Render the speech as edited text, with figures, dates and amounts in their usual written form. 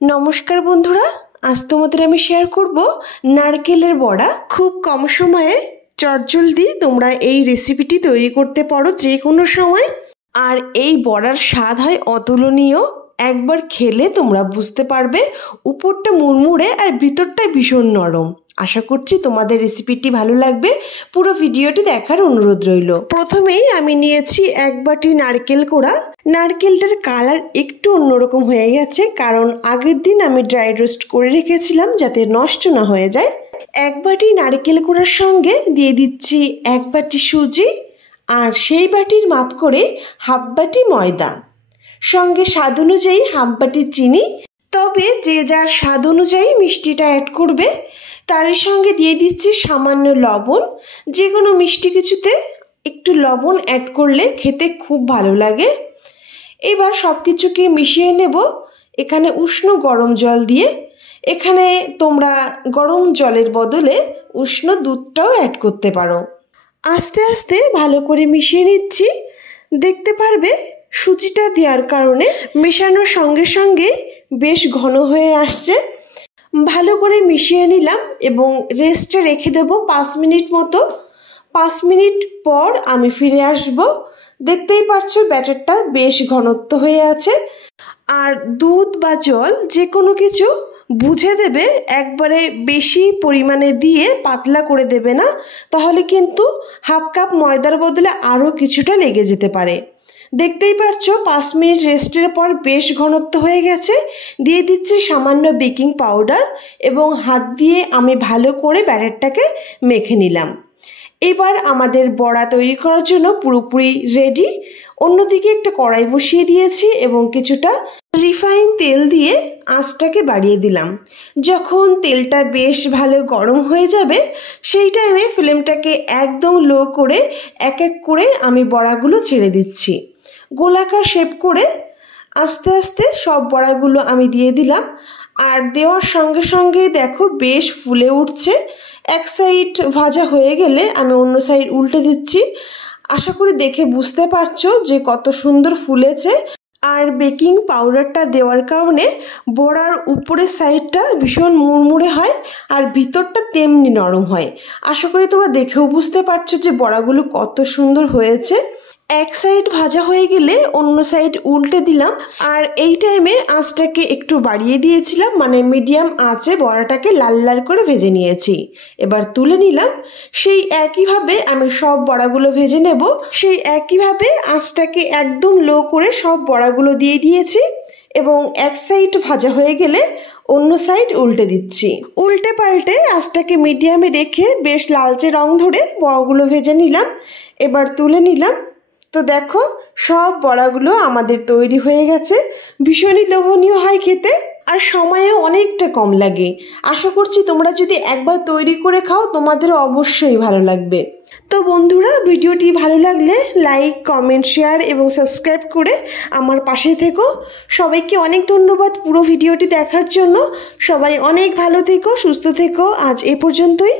নমস্কার বন্ধুরা, আজ তোমাদের আমি শেয়ার করব নারকেলের বড়া। খুব কম সময়ে চটজলদি তোমরা এই রেসিপিটি তৈরি করতে পারো যে কোনো সময়। আর এই বড়ার স্বাদ হয় অতুলনীয়। একবার খেলে তোমরা বুঝতে পারবে উপরটা মুড়মুড়ে আর ভিতরটা ভীষণ নরম। আশা করছি তোমাদের রেসিপিটি ভালো লাগবে। পুরো ভিডিওটি দেখার অনুরোধ রইল। প্রথমেই আমি নিয়েছি 1 বাটি নারকেল কোড়া। নারকেলটার কালার একটু অন্যরকম হয়ে গেছে, কারণ আগের দিন আমি ড্রাই রোস্ট করে রেখেছিলাম যাতে নষ্ট না হয়ে যায়। 1 বাটি নারকেল কোড়ার সঙ্গে দিয়ে দিচ্ছি 1 বাটি সুজি, আর সেই বাটির মাপ করে হাফ বাটি ময়দা, সঙ্গে স্বাদ অনুযায়ী হাফ বাটি চিনি। তবে যে যার স্বাদ অনুযায়ী মিষ্টিটা অ্যাড করবে। তার সঙ্গে দিয়ে দিচ্ছি সামান্য লবণ। যে কোনো মিষ্টি কিছুতে একটু লবণ অ্যাড করলে খেতে খুব ভালো লাগে। এবার সব কিছুকে মিশিয়ে নেব এখানে উষ্ণ গরম জল দিয়ে। এখানে তোমরা গরম জলের বদলে উষ্ণ দুধটাও অ্যাড করতে পারো। আস্তে আস্তে ভালো করে মিশিয়ে নিচ্ছি। দেখতে পারবে সুজিটা দেওয়ার কারণে মেশানোর সঙ্গে সঙ্গে বেশ ঘন হয়ে আসছে। ভালো করে মিশিয়ে নিলাম এবং রেস্টে রেখে দেব 5 মিনিট মতো। 5 মিনিট পর আমি ফিরে আসব। দেখতেই পাচ্ছো ব্যাটারটা বেশ ঘনত্ব হয়ে আছে। আর দুধ বা জল যে কোনো কিছু বুঝে দেবে, একবারে বেশি পরিমাণে দিয়ে পাতলা করে দেবে না, তাহলে কিন্তু হাফ কাপ ময়দার বদলে আরও কিছুটা লেগে যেতে পারে। দেখতেই পাচ্ছো 5 মিনিট রেস্টের পর বেশ ঘনত্ব হয়ে গেছে। দিয়ে দিচ্ছি সামান্য বেকিং পাউডার এবং হাত দিয়ে আমি ভালো করে ব্যাটারটাকে মেখে নিলাম। এবার আমাদের বড়া তৈরি করার জন্য পুরোপুরি রেডি। অন্যদিকে একটা কড়াই বসিয়ে দিয়েছি এবং কিছুটা রিফাইন তেল দিয়ে আঁচটাকে বাড়িয়ে দিলাম। যখন তেলটা বেশ ভালো গরম হয়ে যাবে সেই টাইমে ফ্লেমটাকে একদম লো করে এক এক করে আমি বড়াগুলো ছেড়ে দিচ্ছি। গোলাকার শেপ করে আস্তে আস্তে সব বড়াগুলো আমি দিয়ে দিলাম। আর দেওয়ার সঙ্গে সঙ্গে দেখো বেশ ফুলে উঠছে। এক সাইড ভাজা হয়ে গেলে আমি অন্য সাইড উল্টে দিচ্ছি। আশা করি দেখে বুঝতে পারছো যে কত সুন্দর ফুলেছে। আর বেকিং পাউডারটা দেওয়ার কারণে বড়ার উপরের সাইডটা ভীষণ মুড়মুড়ে হয় আর ভিতরটা তেমনি নরম হয়। আশা করি তোমরা দেখেও বুঝতে পারছো যে বড়াগুলো কত সুন্দর হয়েছে। এক সাইড ভাজা হয়ে গেলে অন্য সাইড উল্টে দিলাম। আর এই টাইমে আঁচটাকে একটু বাড়িয়ে দিয়েছিলাম, মানে মিডিয়াম আঁচে বড়াটাকে লাল লাল করে ভেজে নিয়েছি। এবার তুলে নিলাম। সেই একইভাবে আমি সব বড়াগুলো ভেজে নেব। সেই একইভাবে আঁচটাকে একদম লো করে সব বড়াগুলো দিয়ে দিয়েছি এবং এক সাইড ভাজা হয়ে গেলে অন্য সাইড উল্টে দিচ্ছি। উল্টে পাল্টে আঁচটাকে মিডিয়ামে রেখে বেশ লালচে রং ধরে বড়াগুলো ভেজে নিলাম। এবার তুলে নিলাম। তো দেখো সব বড়াগুলো আমাদের তৈরি হয়ে গেছে। ভীষণই লোভনীয় হয় খেতে আর সময়ও অনেকটা কম লাগে। আশা করছি তোমরা যদি একবার তৈরি করে খাও তোমাদের অবশ্যই ভালো লাগবে। তো বন্ধুরা, ভিডিওটি ভালো লাগলে লাইক, কমেন্ট, শেয়ার এবং সাবস্ক্রাইব করে আমার পাশে থেকো। সবাইকে অনেক ধন্যবাদ পুরো ভিডিওটি দেখার জন্য। সবাই অনেক ভালো থেকো, সুস্থ থেকো। আজ এ পর্যন্তই।